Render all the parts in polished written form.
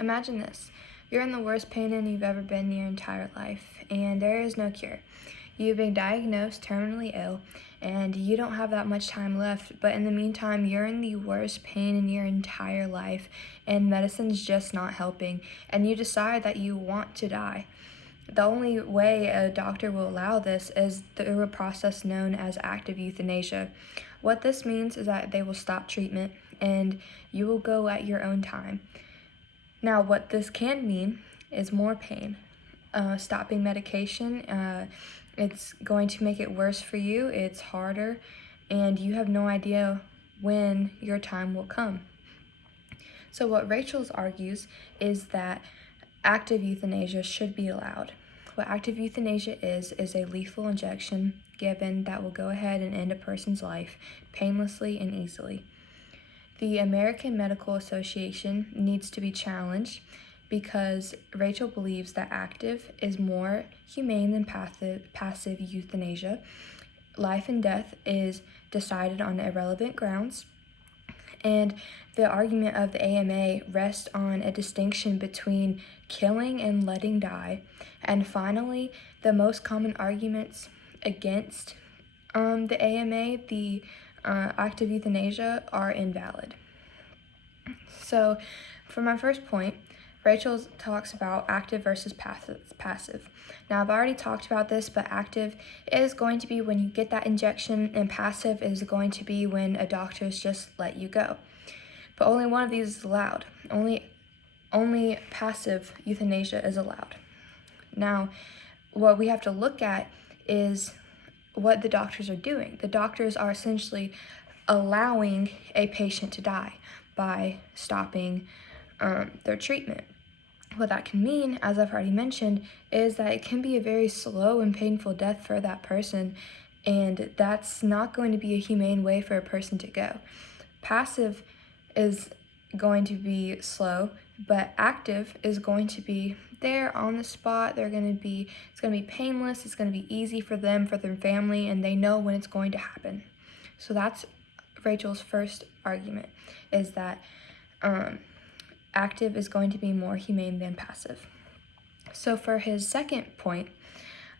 Imagine this. You're in the worst pain you've ever been in your entire life, and there is no cure. You've been diagnosed terminally ill, and you don't have that much time left, but in the meantime, you're in the worst pain in your entire life, and medicine's just not helping, and you decide that you want to die. The only way a doctor will allow this is through a process known as active euthanasia. What this means is that they will stop treatment, and you will go at your own time. Now, what this can mean is more pain. Stopping medication, it's going to make it worse for you, it's harder, and you have no idea when your time will come. So what Rachel argues is that active euthanasia should be allowed. What active euthanasia is a lethal injection given that will go ahead and end a person's life painlessly and easily. The American Medical Association needs to be challenged because Rachel believes that active is more humane than passive euthanasia. Life and death is decided on irrelevant grounds, and the argument of the AMA rests on a distinction between killing and letting die. And finally, the most common arguments against the AMA, the active euthanasia, are invalid. So for my first point, Rachel talks about active versus passive. Now, I've already talked about this, but active is going to be when you get that injection, and passive is going to be when a doctor's just let you go. But only one of these is allowed. Only passive euthanasia is allowed. Now, what we have to look at is what the doctors are doing. The doctors are essentially allowing a patient to die by stopping their treatment. What that can mean, as I've already mentioned, is that it can be a very slow and painful death for that person, and that's not going to be a humane way for a person to go. Passive is going to be slow, but active is going to be there on the spot. It's going to be painless, it's going to be easy for them, for their family, and they know when it's going to happen. So that's Rachel's first argument, is that active is going to be more humane than passive. So for his second point,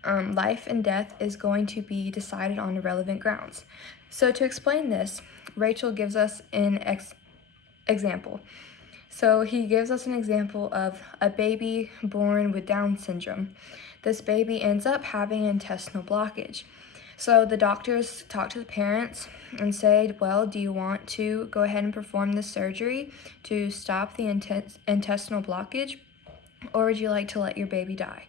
life and death is going to be decided on irrelevant grounds. So to explain this, Rachel gives us an example. So he gives us an example of a baby born with Down syndrome. This baby ends up having intestinal blockage. So the doctors talk to the parents and say, well, do you want to go ahead and perform this surgery to stop the intestinal blockage, or would you like to let your baby die?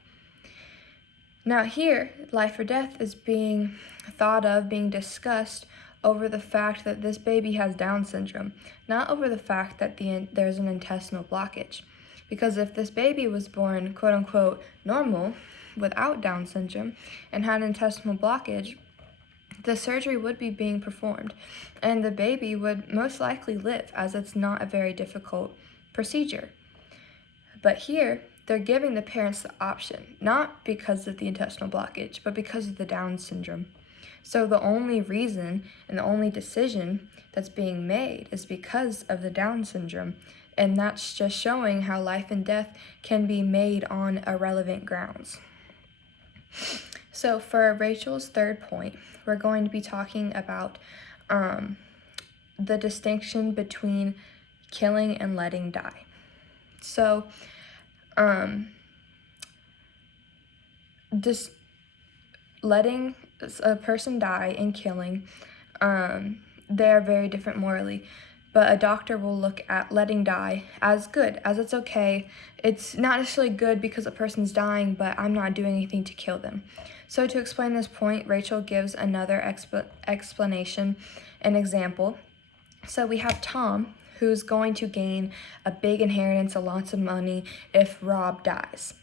Now here, life or death is being thought of, being discussed over the fact that this baby has Down syndrome, not over the fact that there's an intestinal blockage. Because if this baby was born, quote unquote, normal, without Down syndrome, and had intestinal blockage, the surgery would be being performed, and the baby would most likely live, as it's not a very difficult procedure. But here, they're giving the parents the option, not because of the intestinal blockage, but because of the Down syndrome. So the only reason and the only decision that's being made is because of the Down syndrome, and that's just showing how life and death can be made on irrelevant grounds. So for Rachel's third point, we're going to be talking about the distinction between killing and letting die. So just letting a person die and killing, they're very different morally. But a doctor will look at letting die as good, as it's okay. It's not necessarily good because a person's dying, but I'm not doing anything to kill them. So to explain this point, Rachel gives another explanation, an example. So we have Tom, who's going to gain a big inheritance of lots of money if Rob dies.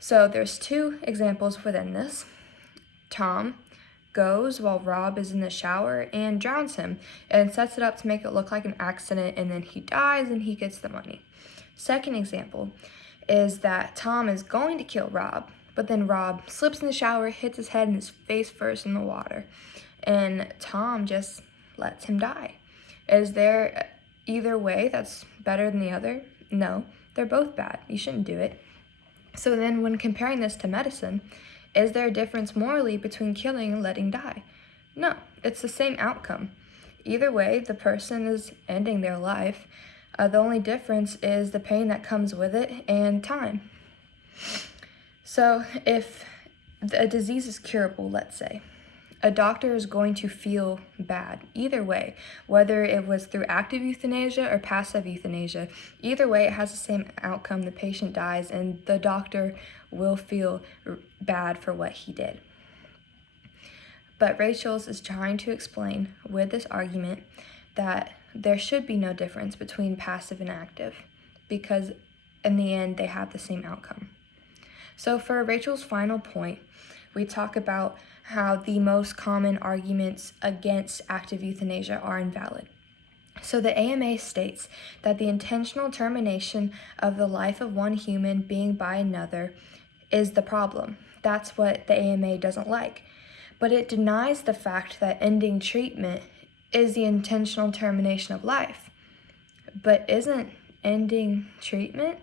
So there's two examples within this. Tom goes while Rob is in the shower and drowns him and sets it up to make it look like an accident, and then he dies and he gets the money. Second example is that Tom is going to kill Rob, but then Rob slips in the shower, hits his head and his face first in the water, and Tom just lets him die. Is there either way that's better than the other? No. They're both bad. You shouldn't do it. So then when comparing this to medicine, is there a difference morally between killing and letting die? No, it's the same outcome. Either way, the person is ending their life. The only difference is the pain that comes with it and time. So if a disease is curable, let's say, a doctor is going to feel bad either way, whether it was through active euthanasia or passive euthanasia. Either way, it has the same outcome. The patient dies and the doctor will feel bad for what he did. But Rachel's is trying to explain with this argument that there should be no difference between passive and active, because in the end they have the same outcome. So for Rachel's final point, we talk about how the most common arguments against active euthanasia are invalid. So the AMA states that the intentional termination of the life of one human being by another is the problem. That's what the AMA doesn't like. But it denies the fact that ending treatment is the intentional termination of life. But isn't ending treatment,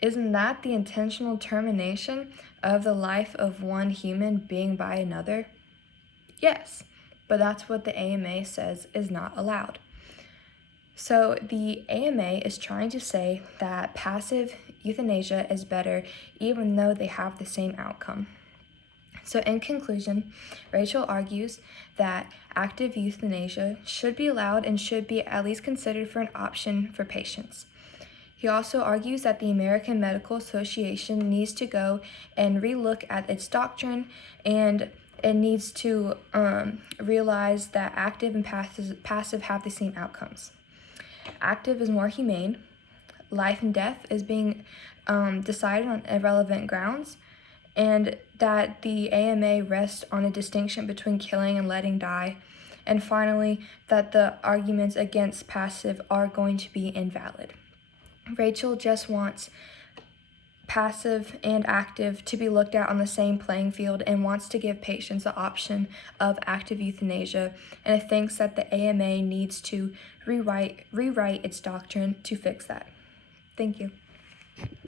isn't that the intentional termination of the life of one human being by another? Yes, but that's what the AMA says is not allowed. So the AMA is trying to say that passive euthanasia is better even though they have the same outcome. So in conclusion, Rachel argues that active euthanasia should be allowed and should be at least considered for an option for patients. He also argues that the American Medical Association needs to go and relook at its doctrine, and it needs to realize that active and passive have the same outcomes. Active is more humane. Life and death is being decided on irrelevant grounds, and that the AMA rests on a distinction between killing and letting die. And finally, that the arguments against passive are going to be invalid. Rachel just wants passive and active to be looked at on the same playing field and wants to give patients the option of active euthanasia, and it thinks that the AMA needs to rewrite its doctrine to fix that. Thank you.